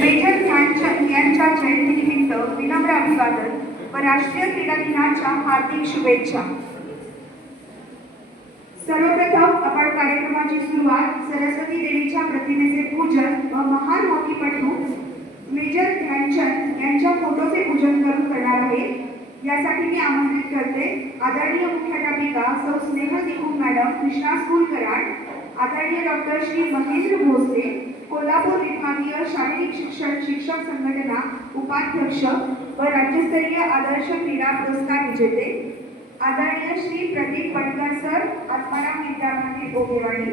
Major Dhyanchand यांच्या जयंतीनिमित्त विनम्र अभिवादन व राष्ट्रीय क्रीडा दिनाच्या हार्दिक शुभेच्छा. सर्वप्रथम आपण कार्यक्रमाची सुरुवात सरस्वती देवीच्या प्रतिमेचे पूजन व महान हॉकीपटू मेजर ध्यानचंद यांच्या फोटोचे पूजन करून करणार आहे. यासाठी मी आमंत्रित करते आदरणीय मुख्याध्यापिका सौ स्नेह दिकू मॅडम कृष्णा स्कूल कराड आदरणीय डॉक्टर श्री महेंद्र भोसले कोल्हापूर विभागीय शारीरिक शिक्षण शिक्षक संघटना उपाध्यक्ष व राज्यस्तरीय आदर्श क्रीडा पुरस्कार विजेते आदरणीय श्री प्रदीप पटकर सर आत्माराम विद्यामंदिर ओगेवाडी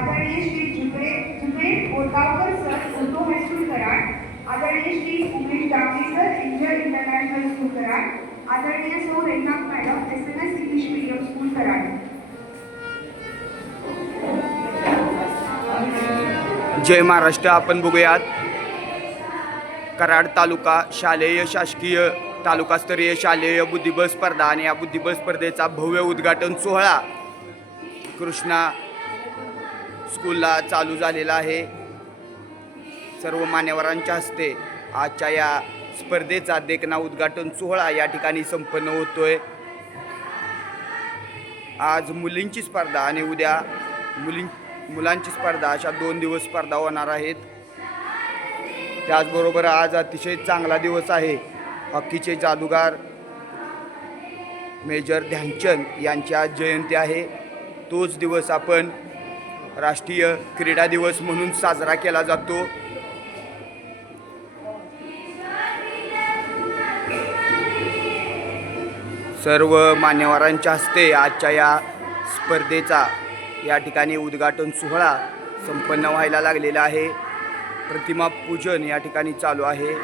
आदरणीय Shri Jube Jube Borgaonkar sir Urdu high school Karad आदरणीय Shri Umesh Dange sir angel international school Karad आदरणीय सौ Rekha madam S M S English medium school Karad. जय महाराष्ट्र आपण बघूयात. कराड तालुका शालेय शासकीय तालुकास्तरीय शालेय बुद्धिबळ स्पर्धा आणि या बुद्धिबळ स्पर्धेचा भव्य उद्घाटन सोहळा कृष्णा स्कूलला चालू झालेला आहे. सर्व मान्यवरांच्या हस्ते आजच्या या स्पर्धेचा देखना उद्घाटन सोहळा या ठिकाणी संपन्न होतोय. आज मुलींची स्पर्धा आणि उद्या मुलीं मुलांची स्पर्धा अशा दोन दिवस स्पर्धा होणार आहेत. त्याचबरोबर आज अतिशय चांगला दिवस आहे. हॉकीचे जादूगार मेजर ध्यानचंद यांची आज जयंती आहे. तोच दिवस आपण राष्ट्रीय क्रीडा दिवस म्हणून साजरा केला जातो. सर्व मान्यवरांच्या हस्ते आजच्या या स्पर्धेचा या ठिकाणी उद्घाटन सोहळा संपन्न व्हायला लागलेला आहे. प्रतिमा पूजन या ठिकाणी चालू आहे.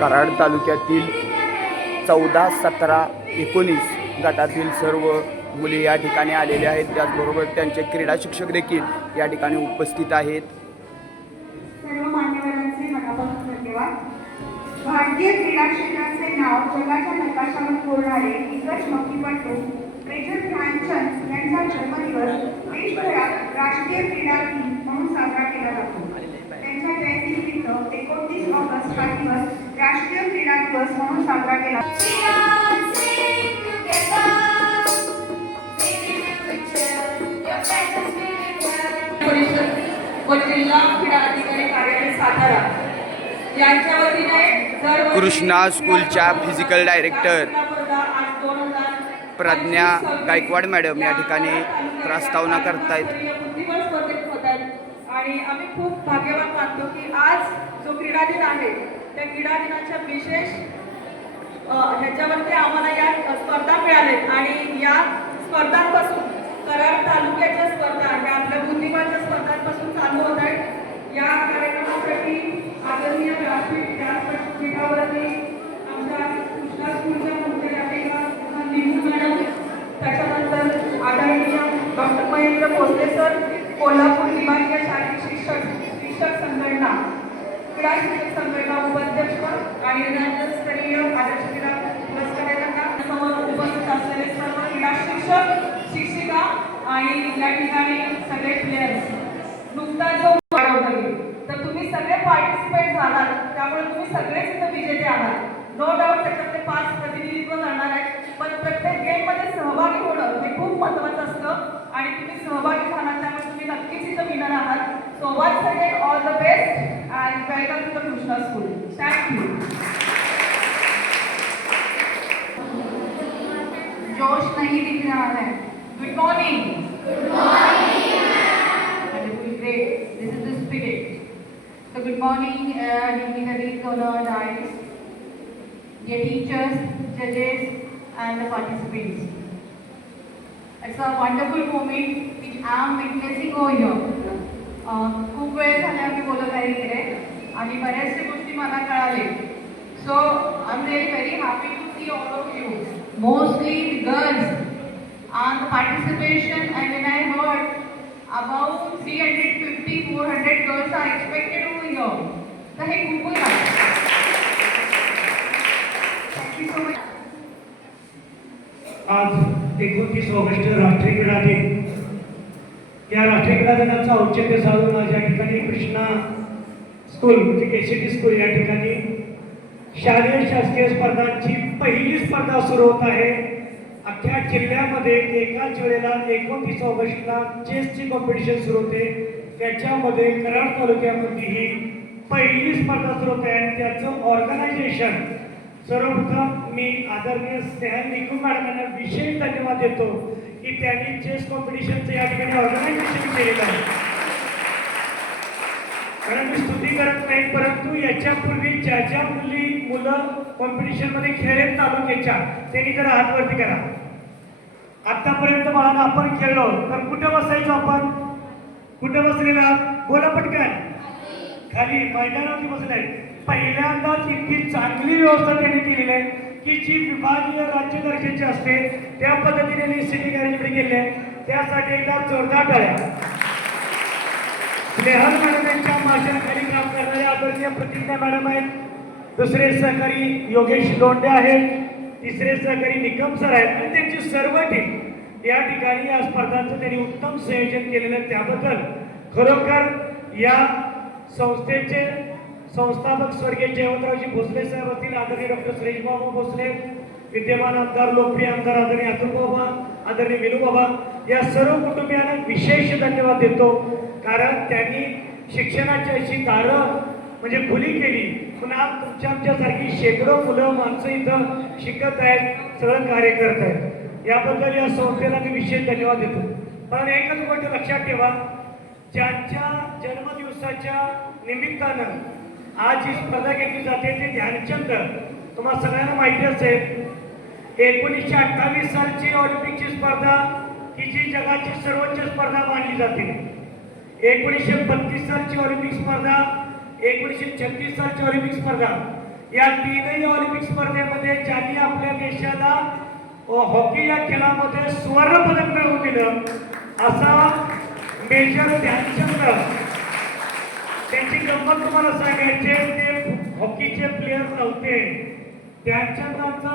कराड तालुक्यातील चौदा सतरा एकोणीस गटातील सर्व मुली या ठिकाणी आलेल्या आहेत. त्याचबरोबर त्यांचे क्रीडा शिक्षक देखील या ठिकाणी उपस्थित आहेत. भारतीय क्रीडा क्षेत्राचे नाव जगाच्या नकाशावर कोरणारे दिग्गज हॉकीपटू मेजर ध्यानचंद यांचा जन्मदिवस देशभरात राष्ट्रीय क्रीडा दिन म्हणून साजरा केला जातो. त्यांच्या जयंती एकोणतीस ऑगस्ट हा दिवस राष्ट्रीय क्रीडा दिवस म्हणून साजरा केला. परिषद व जिल्हा क्रीडा अधिकारी कार्यालय सातारा. यांच्या वतीने दरवर्षी कृष्णा स्कूलच्या physical director Pragya Gaikwad madam या ठिकाणी प्रस्तावना करतायत. आणि आम्ही खूप भाग्यवान मानतो की आज जो क्रीडा दिन आहे त्या क्रीडा दिनाच्या विशेष ह्याच्यावरती आम्हाला या स्पर्धा मिळाल्या आणि या स्पर्धांपासून कराड तालुक्याच्या स्पर्धा ह्या आपल्या बुद्धिबळच्या स्पर्धांपासून चालू होत आहेत. या कार्यक्रमासाठी आदरणीय राष्ट्रीय व्यासपीठावरती आमच्या कृष्णा स्कूलच्या मुख्याध्यापिका लिंबू मॅडम त्याच्यानंतर आदरणीय डॉक्टर महेंद्र भोसले सर कोल्हापूर विभागीय शारीरिक शिक्षक शिक्षक संघटना क्रीडा शिक्षक संघटना उपाध्यक्ष आणि राज्यस्तरीय आदर्श क्रीडा पुरस्कारांना समोर उपस्थित असलेले सर्व क्रीडा शिक्षक शिक्षिका आणि या ठिकाणी सगळे प्लेयर्स नुकता जो वाढवता तर तुम्ही सगळे पार्टिसिपेट झालात त्यामुळे तुम्ही सगळेच इथं विजेते आहात नो डाऊट त्याच्यातले पाच प्रतिनिधित्व जाणार आहेत पण प्रत्येक गेममध्ये सहभागी होणं हे खूप महत्त्वाचं असतं आणि तुम्ही सहभागी झाला त्यामुळे तुम्ही नक्कीच इथं विनर आहात so once again all the best and welcome to the Krishna school thank you जोश नहीं दिख रहा है good morning Great. This is the spirit. So good morning, uh, dignitaries on our dais. dear teachers, judges, and the participants. It's a wonderful moment which I am witnessing over here. खूप वेळ झाले आम्ही बोलत आहे इकडे आणि बऱ्याचशा गोष्टी मला कळाले. So I am very very happy to see all of you mostly girls and the participation and when I heard about 350, 400 girls are expected over here. तर हे खूपच आहे थँक्यू सो आज एकोणतीस ऑगस्ट राष्ट्रीय क्रीडा दिन या राष्ट्रीय दिनाचं औचित्य साधून आज या ठिकाणी कृष्णा स्कूल म्हणजे केसीटी स्कूल या ठिकाणी शालेय शासकीय स्पर्धांची पहिली स्पर्धा सुरू होत आहे. अख्ख्या जिल्ह्यामध्ये एकाच वेळेला एकोणतीस ऑगस्टला चेसची कॉम्पिटिशन सुरू होते. त्याच्यामध्ये कराड तालुक्यामध्ये ही पहिली स्पर्धा सुरू होते आणि त्याचं ऑर्गनायझेशन सर्वप्रथम मी आदरणीय स्नेहल निकू मॅडमांना विशेष धन्यवाद देतो. की त्यांनी चेस कॉम्पिटिशनचं या ठिकाणी ऑर्गनायझेशन केलेलं आहे. कारण मी स्तुती करत नाही परंतु याच्यापूर्वी ज्या ज्या मुली मुलं कॉम्पिटिशनमध्ये खेळत तालुक्याच्या त्यांनी जरा हातवरती करा. आतापर्यंत मला आपण खेळलो तर कुठं बसायचो आपण? कुठं बसलेला? बोला पटकन. खाली मैदानावरती बसले पहिल्यांदाच इतकी चांगली व्यवस्था त्यांनी केलेली आहे. जी विभागीय राज्य दर्जाची असते. त्या पद्धतीने सिटी गॅरेजकडे गेले. आहे. त्यासाठी एकदा जोरदार टाळ्या. स्नेहल मॅडम यांच्या माशाखाली काम करणारे आदरणीय प्रतिज्ञा मॅडम आहेत. दुसरे सहकारी योगेश लोंडे आहेत. तिसरे सहकारी निकम सर आहेत. आणि त्यांची सर्व टीम या ठिकाणी या स्पर्धांचं त्यांनी उत्तम संयोजन केलेलं आहे त्याबद्दल खरोखर या संस्थेचे संस्थापक स्वर्गीय जयवंतरावजी भोसले साहेब असतील आदरणीय डॉक्टर सुरेश भोसले विद्यमान आमदार लोकप्रिय आमदार आदरणीय अतुल बाबा आदरणीय विनू बाबा या सर्व कुटुंबियांना विशेष धन्यवाद देतो. कारण त्यांनी शिक्षणाची अशी दारं म्हणजे खुली केली. पुन्हा तुमच्या आमच्यासारखी शेकडो मुलं माणसं इथं शिकत आहेत सगळं कार्य करत आहेत. याबद्दल या संस्थेला मी विशेष धन्यवाद देतो. पण एकच गोष्ट लक्षात ठेवा ज्यांच्या जन्मदिवसाच्या निमित्तानं आज ही स्पर्धा घेतली जाते ते ध्यानचंद तुम्हाला सगळ्यांना माहिती असेल एकोणीसशे अठ्ठावीस सालची ऑलिम्पिकची स्पर्धा ही जी जगाची सर्वोच्च स्पर्धा मानली जाते. एकोणीसशे बत्तीस सालची ऑलिम्पिक स्पर्धा एकोणीसशे छत्तीस सालची ऑलिम्पिक स्पर्धा या तीनही ऑलिम्पिक स्पर्धेमध्ये ज्यांनी आपल्या देशाला हॉकी या खेळामध्ये सुवर्ण पदक मिळवून दिलं असा मेजर ध्यानचंद त्यांची गंमत तुम्हाला सांगायचे ते हॉकीचे प्लेयर नव्हते. त्यांच्या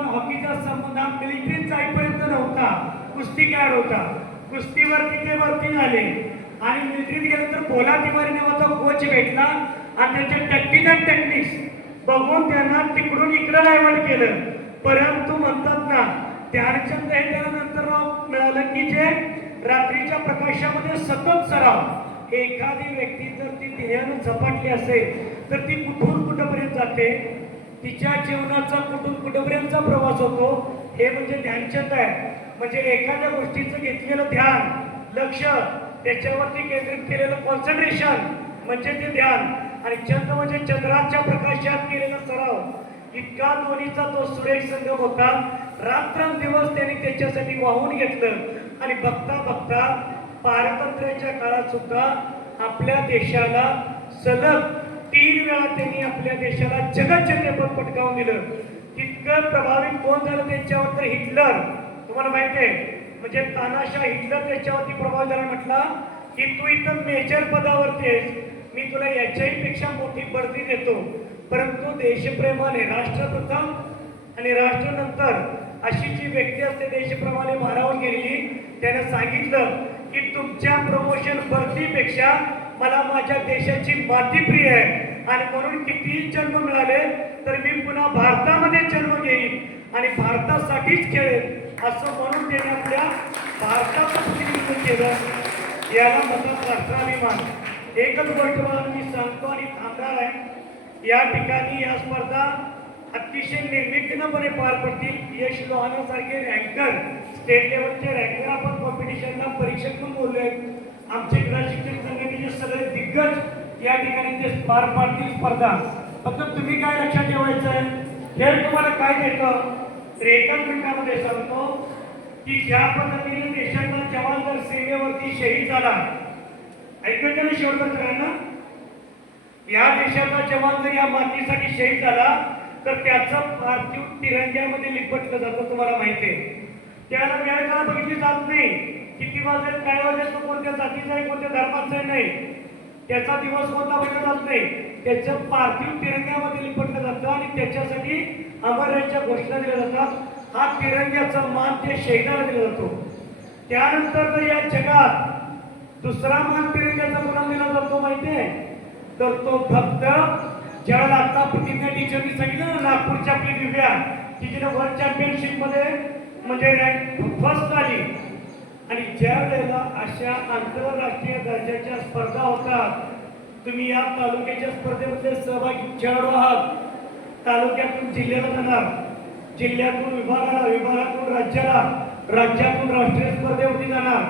हॉकीचा संबंध हा मिलिटरीत जाईपर्यंत नव्हता. कुस्ती खेळ होता. कुस्तीवरती ते वरती झाले. आणि मिलिटरीत गेल्यानंतर बोला तिवारी नावाचा कोच भेटला. आणि त्याचे अँड टेक्निक्स बघून त्यांना तिकडून इकडं डायव्हर्ट केलं. परंतु म्हणतात ना ध्यानचंद हे त्यानंतर मिळालं की जे रात्रीच्या प्रकाशामध्ये सतत सराव. एखादी व्यक्ती जर ती ध्येयानं झपाटली असेल तर ती कुठून कुठंपर्यंत जाते? तिच्या जीवनाचा कुठून कुठंपर्यंतचा प्रवास होतो? हे म्हणजे ध्यानचंद आहे. म्हणजे एखाद्या गोष्टीचं घेतलेलं ध्यान लक्ष त्याच्यावरती केंद्रित केलेलं कॉन्सन्ट्रेशन म्हणजे ते ध्यान. आणि चंद्र म्हणजे चंद्राच्या प्रकाशात केलेला सराव. इतका दोन्हीचा तो सुरेख संगम होता. रात्र दिवस त्यांनी त्याच्यासाठी वाहून घेतलं. आणि बघता बघता पारतंत्र्याच्या काळात सुद्धा आपल्या देशाला सलग तीन वेळा त्यांनी आपल्या देशाला जगज्जेतेपद पटकावून दिलं. तितकं प्रभावित कोण झालं त्यांच्यावर तर हिटलर. तुम्हाला माहिती आहे म्हणजे तानाशा हिटलर त्याच्यावरती प्रभाव झाला म्हटला की तू इथं मेजर पदावरती आहेस. मी तुला याच्याही पेक्षा मोठी बढती देतो. परंतु देशप्रेमाने राष्ट्रप्रथम आणि राष्ट्रानंतर अशी जी व्यक्ती असते देशप्रमाणे भारावून गेलेली त्यानं सांगितलं की तुमच्या प्रमोशन बढतीपेक्षा मला माझ्या देशाची माती प्रिय आहे. आणि म्हणून कितीही जन्म मिळाले तर मी पुन्हा भारतामध्ये जन्म घेईन आणि भारतासाठीच खेळेन असं म्हणून त्याने आपल्या भारताचं प्रतिनिधित्व केलं. याला मला राष्ट्राभिमान. एकच गोष्ट मला मी सांगतो आणि थांबणार आहे. या ठिकाणी या स्पर्धा अतिशय निर्विघ्नपणे पार पडतील. यश लोहानासारखे रँकर स्टेट लेवलचे रँकर आपण कॉम्पिटिशनला परीक्षेतून म्हणून बोलले आहेत. आमचे क्रीडा शिक्षण संघटनेचे सगळे दिग्गज या ठिकाणी ते पार पाडतील स्पर्धा. फक्त तुम्ही काय लक्षात ठेवायचं आहे? खेळ तुम्हाला काय देतं? त्रेपन्न मिनिटामध्ये सांगतो की ज्या पद्धतीने देशाचा जवान जर सीमेवरती शहीद झाला. ऐकलं का नाही शेवटचं सगळ्यांना या देशाचा जवान जर या मातीसाठी शहीद झाला तर त्याचं पार्थिव तिरंग्यामध्ये लिपटलं जातं तुम्हाला माहिती आहे. त्याला वेळेला बघितली जात नाही. किती वाजेल काय वाजेल तो कोणत्या जातीचा आहे कोणत्या धर्माचा नाही. त्याचा दिवस कोणता बघितला जात नाही. त्याचं पार्थिव तिरंग्यामध्ये लिपटलं जातं आणि त्याच्यासाठी अमरांच्या घोषणा दिल्या जातात. हा तिरंग्याचा मान त्या शहीदाला दिला जातो. त्यानंतर जर या जगात दुसरा मान तिरंग्याचा गुलाम दिला जातो माहितीये तर तो फक्त ज्यावेळेला आता प्रतिज्ञा टीचरनी सांगितलं ना नागपूरच्या आपली दिव्या की जिने वर्ल्ड चॅम्पियनशिपमध्ये म्हणजे रँक फर्स्ट आली आणि ज्या वेळेला अशा आंतरराष्ट्रीय दर्जाच्या स्पर्धा होतात तुम्ही या तालुक्याच्या स्पर्धेमध्ये सहभागी खेळाडू आहात. तालुक्यातून जिल्ह्याला जाणार जिल्ह्यातून विभागाला विभागातून राज्याला राज्यातून राष्ट्रीय स्पर्धेवरती जाणार.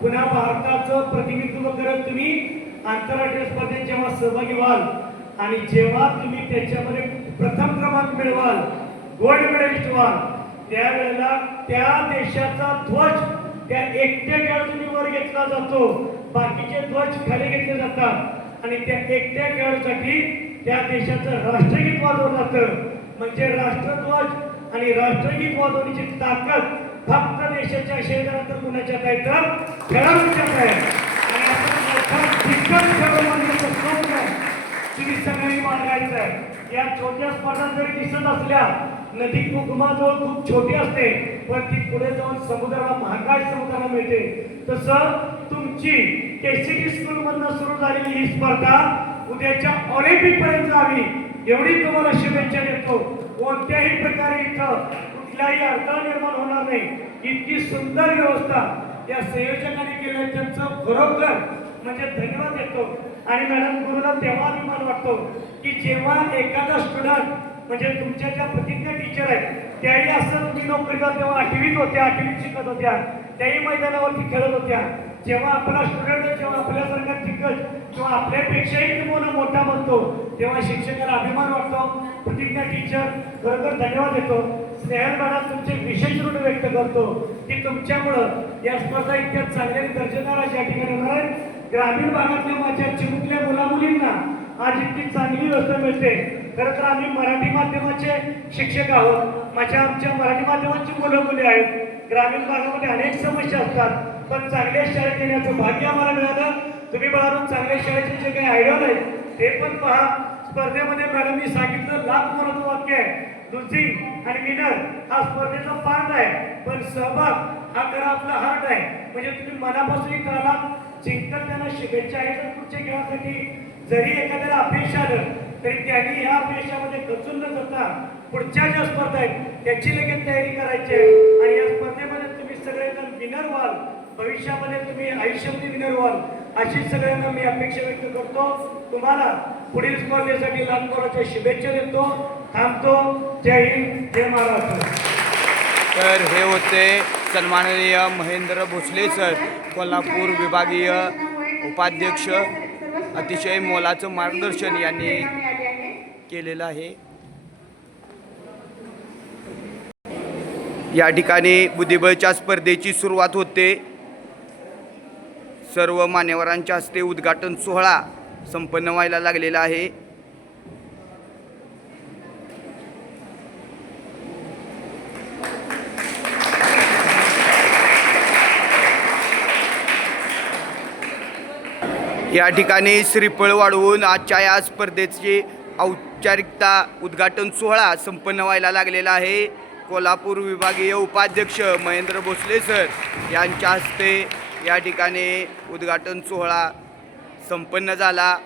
पुन्हा भारताचं प्रतिनिधित्व करत तुम्ही आंतरराष्ट्रीय स्पर्धेत जेव्हा सहभागी व्हाल आणि जेव्हा तुम्ही त्याच्यामध्ये प्रथम क्रमांक मिळवाल गोल्ड मेडलिस्ट व्हाल त्यावेळेला त्या देशाचा ध्वज त्या एकट्या खेळाडूंनी वर घेतला जातो. बाकीचे ध्वज खाली घेतले जातात. आणि त्या एकट्या खेळाडूसाठी त्या देशाचं राष्ट्रगीत वाजवलं जातं. म्हणजे राष्ट्रध्वज आणि राष्ट्रगीत वाजवण्याची ताकद फक्त देशाच्या शेजारात कुणाच्यात आहे तर खेळाडूच्यात आहे. आणि आपण मोठा दिग्गज खेळाडू म्हणजे तो आहे? बाळगायचं आहे. या छोट्या स्पर्धा जरी दिसत असल्या नदी कुकुमाजवळ खूप छोटी असते पण ती पुढे जाऊन समुद्राला महाकाय समुद्राला मिळते. तसं तुमची केसीटी स्कूल मधनं सुरू झालेली ही स्पर्धा उद्याच्या ऑलिम्पिक पर्यंत जावी एवढी तुम्हाला शुभेच्छा देतो. कोणत्याही प्रकारे इथं कुठलाही अडथळा निर्माण होणार नाही. इतकी सुंदर व्यवस्था या संयोजकाने केल्या त्यांचं खरोखर म्हणजे धन्यवाद देतो. आणि मॅडम गुरुला तेव्हा अभिमान वाटतो की जेव्हा एखादा स्टुडंट म्हणजे तुमच्या ज्या प्रतिज्ञा टीचर आहेत त्याही असं तुम्ही नोकरीला तेव्हा आठवीत होत्या आठवीत शिकत होत्या त्याही मैदानावरती खेळत होत्या. जेव्हा आपला स्टुडंट जेव्हा आपल्यासारखा दिग्गज किंवा आपल्यापेक्षाही किंवा मोठा बनतो तेव्हा शिक्षकाला अभिमान वाटतो. प्रतिज्ञा टीचर खरोखर धन्यवाद देतो. स्नेहल मॅडम तुमचे विशेष ऋण व्यक्त करतो की तुमच्यामुळं या स्पर्धा इतक्या चांगल्या दर्जेदार अशा ठिकाणी होणार आहेत. ग्रामीण भागातल्या माझ्या चिमुकल्या मुलामुलींना आज इतकी चांगली व्यवस्था मिळते. खरं तर आम्ही मराठी माध्यमाचे शिक्षक आहोत. माझ्या आमच्या मराठी माध्यमाची मुलं मुली आहेत. ग्रामीण भागामध्ये अनेक समस्या असतात. पण चांगल्या शाळेत येण्याचं भाग्य आम्हाला मिळालं. तुम्ही बाळांनो चांगल्या शाळेचे जे काही आयडियल आहेत ते पण पहा. स्पर्धेमध्ये मॅडमनी सांगितलं लाख मोलाचं वाक्य आहे. लुझिंग आणि विनर हा स्पर्धेचा पार्ट आहे. पण सहभाग हा खरा आपला हार्ट आहे. म्हणजे तुम्ही मनापासून कराला जिंकत त्यांना शुभेच्छा आहेत. तर पुढच्या खेळासाठी जरी एखाद्याला अपयश आलं तरी त्यांनी या अपयशामध्ये खचून न जाता पुढच्या ज्या स्पर्धा आहेत त्याची लगेच तयारी करायची आहे. आणि या स्पर्धेमध्ये तुम्ही सगळेजण विनर व्हाल. भविष्यामध्ये तुम्ही आयुष्यामध्ये विनर व्हाल. अशी सगळ्यांना मी अपेक्षा व्यक्त करतो. तुम्हाला पुढील स्पर्धेसाठी लहानपणाच्या शुभेच्छा देतो. थांबतो. जय हिंद. जय महाराष्ट्र. तर हे होते सन्माननीय महेंद्र भोसले सर कोल्हापूर विभागीय उपाध्यक्ष अतिशय मोलाचं मार्गदर्शन यांनी केलेलं आहे. या ठिकाणी बुद्धिबळच्या स्पर्धेची सुरुवात होते. सर्व मान्यवरांच्या हस्ते उद्घाटन सोहळा संपन्न व्हायला लागलेला आहे. या ठिकाणी श्रीफळ वाढवून आजच्या या स्पर्धेची औपचारिकता उद्घाटन सोहळा संपन्न व्हायला लागलेला आहे. कोल्हापूर विभागीय उपाध्यक्ष महेंद्र भोसले सर यांच्या हस्ते या ठिकाणी उद्घाटन सोहळा संपन्न झाला.